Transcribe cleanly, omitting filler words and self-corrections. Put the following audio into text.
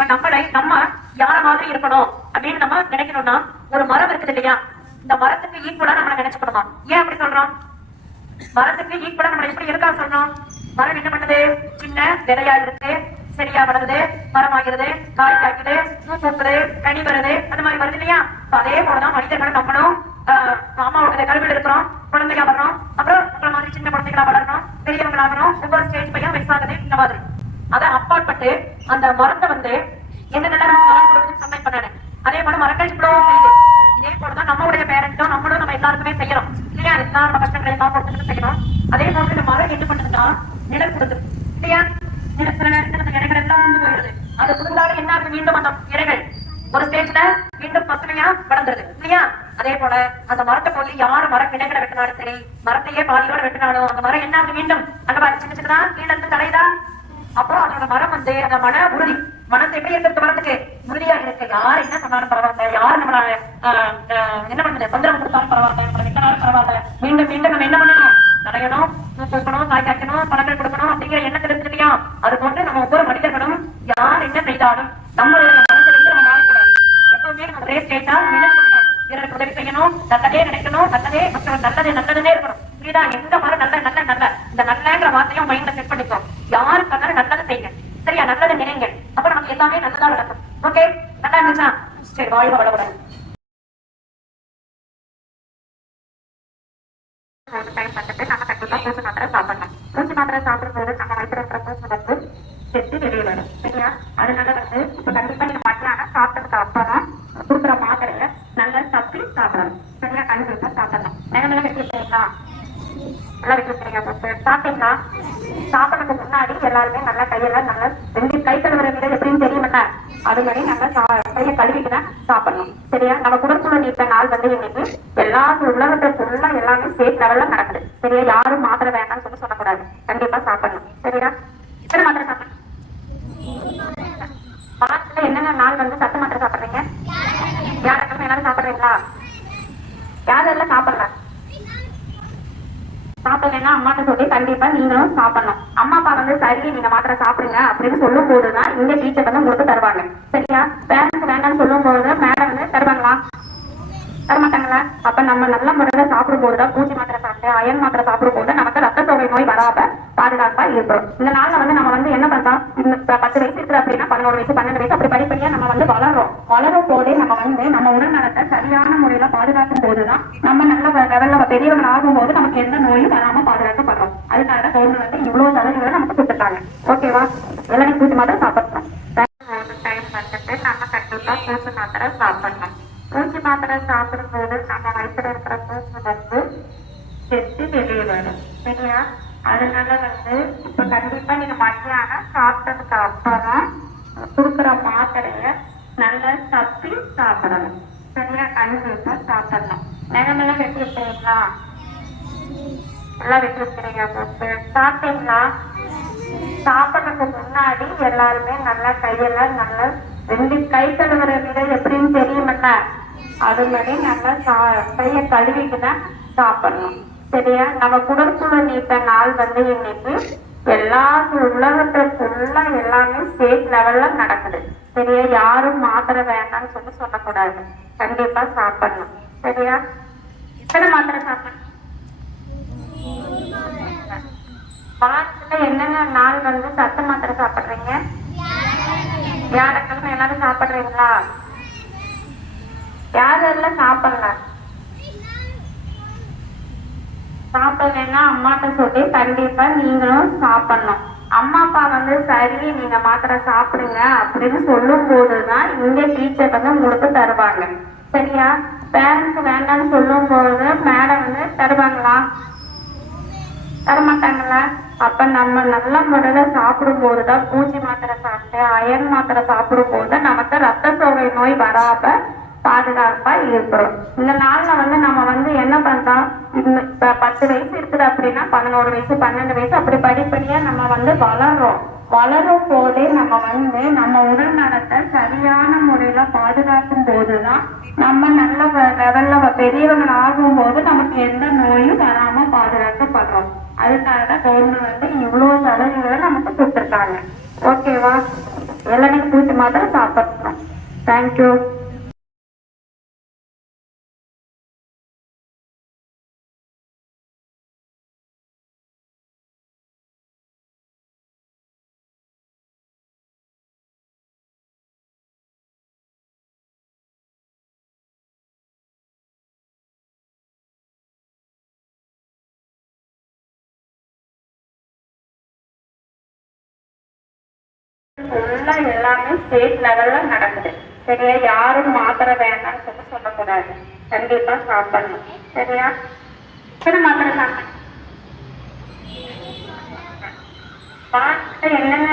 நம்மளை நம்ம யார மாதிரி இருக்கணும் அப்படின்னு நம்ம நினைக்கணும்னா ஒரு மரம் இருக்குது இல்லையா, இந்த மரத்துக்கு ஈக்குவலா நம்மள நினைச்சுக்கணுமா? ஏன் அப்படி சொல்றோம்? மரத்துக்கு ஈக்குவலா நம்ம எப்படி இருக்கா சொல்றோம்? மரம் என்ன பண்ணுது? சின்ன விதையா இருக்கு, சரியா வளருது, மரம் ஆகிறது, காய் காய்க்குது, பூ பூக்குது, கனி வருது, அந்த மாதிரி வருது இல்லையா? அதே போலதான் மனிதர்கள் நம்மளும் அம்மாவோட கருவில் இருக்கிறோம், குழந்தையா வர்றோம், அப்புறம் உங்களை மாதிரி சின்ன குழந்தைகளா வளரணும், பெரியவங்களாகணும், ஒவ்வொரு ஸ்டேஜ் பையன் வயசாகுது, இந்த மாதிரி. அதை அப்பாற்பட்டு அந்த மரத்தை வந்து என்னென்ன சமையல் பண்ணாரு, அதே போல மரங்கள் இவ்வளவு செய்யுது. இதே போலதான் நம்மளுடைய பேரண்ட்டும் நம்மளும் நம்ம எல்லாருக்குமே செய்யறோம் இல்லையா? எல்லா நம்ம கஷ்டங்களை எல்லாம் கொடுத்துட்டு செய்யணும். அதே போல இந்த மரம் என்ன பண்ணுதுன்னா நிழல் கொடுக்குது இல்லையா? சில நேரத்தில் அந்த இலைகள் எல்லாம் வந்து போயிடுது. அது புதுந்தாலும் என்ன ஆகுது? மீண்டும் அந்த இலைகள் ஒரு ஸ்டேஜ்ல மீண்டும் பசுமையா வளர்ந்துருது இல்லையா? அதே போல அந்த மரத்தை போய் யாரு மரம் கிளைகளை வெட்டினாலும் சரி, மரத்தையே பாதியோட வெட்டினாலும் அந்த மரம் என்ன ஆகுது? மீண்டும் அந்த சின்ன சின்னதா கீழே இருந்து தலைதா. அப்போ அதோட மரம் வந்து அந்த மன உறுதி, மனசு எப்படி இருக்கிறது? மரத்துக்கு உறுதியா இருக்கு. யார் என்ன சொன்னாலும் பரவாயில்ல, யார் நம்மள என்ன பண்ணுது தொந்தரவு கொடுத்தாலும் பரவாயில்ல, நம்மள விட்டாலும் பரவாயில்ல, மீண்டும் மீண்டும் நம்ம என்ன பண்ணணும்? நடையணும், பூக்கணும், காய் காய்க்கணும், பழங்கள் கொடுக்கணும் அப்படிங்கிற எண்ணத்தில் இருக்கு இல்லையா? அது போன்று நம்ம ஒவ்வொரு மனிதர்களும் யார் என்ன செய்தாலும் நம்மளுடைய மனசிலிருந்து நம்ம மாறக்கூடாது. எப்பவுமே நம்ம ரேஸ் கேட்டா பிறருக்கு உதவி செய்யணும், நல்லதே நினைக்கணும், நல்லதே மற்றவங்க நல்லதே நல்லதுன்னே இருக்கணும். புரியுதா? எந்த மாதிரி நல்ல நல்ல நல்ல இந்த நல்லங்கிற வார்த்தையும் மைண்ட்ல செட் பண்ணிக்கோ. யாருக்கு இருந்தாலும் நல்லதை செய்யுங்க, சரியா? நல்லதை நினைங்க, அப்ப நமக்கு எல்லாமே நல்லதா நடக்கும். ஓகே, நல்லா இருந்துச்சா? சரி, வாழ்க வளமுடன். நம்ம கண்டிப்பா பூச்சி மாத்திரை சாப்பிடணும். பூச்சி மாத்திரை சாப்பிடும்போது நம்ம வயிற்றுல பூச்சி வந்து செத்து வெளியே வரும், சரியா? அதனால வந்து இப்ப கண்டிப்பா நீங்க மத்தியானம் சாப்பிட்டதுக்கு அப்புறம் கொடுக்குற மாத்திரைய நல்லா தப்பி சாப்பிடணும், சரியா? கண்டிப்பா சாப்பிடணும். நிலமெல்லாம் வச்சிருக்கீங்களா? நல்லா வச்சிருக்கீங்க. சாப்பிட்டீங்களா? சாப்பிடறதுக்கு முன்னாடி எல்லாருமே நல்லா கையெல்லாம் நல்லா ரெண்டு கை கழுவுற விட எப்படின்னு தெரியுமில்ல, அது மாதிரி நல்லா கையை கழுவிட்டு தான் சாப்பிடணும், சரியா? நம்ம குடற்புழு நீக்க நாள் வந்து இன்னைக்கு எல்லா உலகத்தை ஃபுல்லா எல்லாமே ஸ்டேட் லெவல்ல நடக்குது, சரியா? யாரும் மாத்திரை வேண்டாம்னு சொல்லக்கூடாது, கண்டிப்பா சாப்பிடணும், சரியா? இத்தனை மாத்திரை சாப்பிடணும். மாதத்துல என்னென்ன நாள் வந்து சத்து மாத்திரை சாப்பிடுறீங்க? யாருக்கும் எல்லாரும் சாப்பிடுறீங்களா? யாரெல்லாம் சாப்பிடல? சாப்பிடலன்னா அம்மாட்ட சொல்லி கண்டிப்பா நீங்களும் சாப்பிடணும். அம்மா அப்பா வந்து சரி நீங்க மாத்திரை சாப்பிடுங்க அப்படின்னு சொல்லும் போதுதான் இங்க டீச்சர் வந்து உங்களுக்கு தருவாங்க, சரியா? பேரண்ட்ஸ் வேண்டாம்னு சொல்லும் போது மேடம் வந்து தருவாங்களா? தரமாட்டாங்களா? அப்ப நம்ம நல்ல முறையில சாப்பிடும் போதுதான் பூச்சி மாத்திரை சாப்பிட்டு அயன் மாத்திரை சாப்பிடும் போது நமக்கு ரத்த சோகை நோய் வராம பாதுகாப்பா இருக்கும். இந்த நாள்ல வந்து நம்ம வந்து என்ன பண்றோம்? 10 வயசு இருக்கு அப்படின்னா 11 வயசு 12 வயசு அப்படி படிப்படியா நம்ம வந்து வளரும் போதே நம்ம வந்து நம்ம உடல் நலத்தை சரியான முறையில பாதுகாக்கும் போதுதான் நம்ம நல்ல லெவல்ல பெரியவங்க ஆகும் போது நமக்கு எந்த நோயும் வராம பாதுகாக்கப்படுறோம். அதனால கவர்மெண்ட் வந்து இவ்வளவு சலுகைகளை நமக்கு கொடுத்துட்டாங்க, ஓகேவா? எல்லாரும் பூச்சி மாத்திரை சாப்பிடணும். டைம் வந்துட்டு நம்ம கண்டிப்பா பூச்சி மாத்திரை சாப்பிடணும். பூச்சி மாத்திரை சாப்பிடும் போது நம்ம வயிற்றுல இருக்கிற பூச்சி வந்து செத்து வெளியே வரும், சரியா? அதனால வந்து இப்ப கண்டிப்பா நீங்க மத்தியானம் சாப்பிட்டதுக்கு அப்புறம் கொடுக்குற மாத்திரைய நல்லா தப்பி சாப்பிடணும், சரியா? கண்டிப்பா சாப்பிடணும். நிலமெல்லாம் வெட்டி வைக்கிறீங்களா? எல்லாம் வெட்டி வைக்கிறீங்க. சாப்பிட்டீங்களா? சாப்பிட்றதுக்கு முன்னாடி எல்லாருமே நல்லா கையெல்லாம் நல்லா ரெண்டு கை கழுவுற விட எப்படின்னு தெரியுமில்ல, அது மாதிரி நல்லா கையை கழுவிட்டு தான் சாப்பிடணும், சரியா? நம்ம குடற்புழு நீக்க நாள் வந்து இன்னைக்கு எல்லா உலகத்துல ஃபுல்லா எல்லாமே ஸ்டேட் லெவல்ல நடக்குது, சரியா? யாரும் மாத்திரை வேண்டாம்னு சொல்லக்கூடாது, கண்டிப்பா சாப்பிடணும், சரியா? எத்தனை மாத்திரை சாப்பிடணும்? வாரத்துல என்னென்ன நாள் வந்து சத்து மாத்திரை சாப்பிடுறீங்க? வியாழக்கிழமை எல்லாரும் சாப்பிடுறீங்களா? யாரெல்லாம் சாப்பிடல? சாப்பிடலன்னா அம்மாட்ட சொல்லி கண்டிப்பா நீங்களும் சாப்பிடணும். அம்மா அப்பா வந்து சரி நீங்க மாத்திரை சாப்பிடுங்க அப்படின்னு சொல்லும் போதுதான் இங்க டீச்சர் வந்து உங்களுக்கு தருவாங்க, சரியா? பேரண்ட்ஸ் வேண்டாம்னு சொல்லும் போது மேடம் வந்து தருவாங்களா? தரமாட்டாங்களா? அப்ப நம்ம நல்ல முறையில சாப்பிடும் போதுதான் பூச்சி மாத்திரை சாப்பிட்டு அயன் மாத்திரை சாப்பிடும் போது நமக்கு ரத்த சோகை நோய் வராம பாதுகாப்பா இருக்கிறோம். இந்த நாள்ல வந்து நம்ம வந்து என்ன பண்றோம்? 10 வயசு இருக்குது அப்படின்னா 11 வயசு 12 வயசு அப்படி படிப்படியா நம்ம வந்து வளரும் போதே நம்ம வந்து நம்ம உடல் நலத்தை சரியான முறையில பாதுகாக்கும் போதுதான் நம்ம நல்ல லெவல்ல பெரியவங்க ஆகும் போது நமக்கு எந்த நோயும் வராம பாதுகாக்கப்படுறோம். அதுக்காக கவர்மெண்ட் வந்து இவ்வளவு சலுகைகளை நமக்கு கொடுத்துருக்காங்க, ஓகேவா? இளநீ பூச்சி மாத்திரை சாப்பிடணும். தேங்க்யூ. ஃபுல்லா எல்லாமே ஸ்டேட் லெவல்ல நடக்குது. சரியா? யாரும் மாத்திரை வேண்டாம்னு சொல்லக்கூடாது. கண்டிப்பா சாப்பிடணும். சரியா? எத்தனை மாத்திரை சாப்பிடணும்? என்னென்ன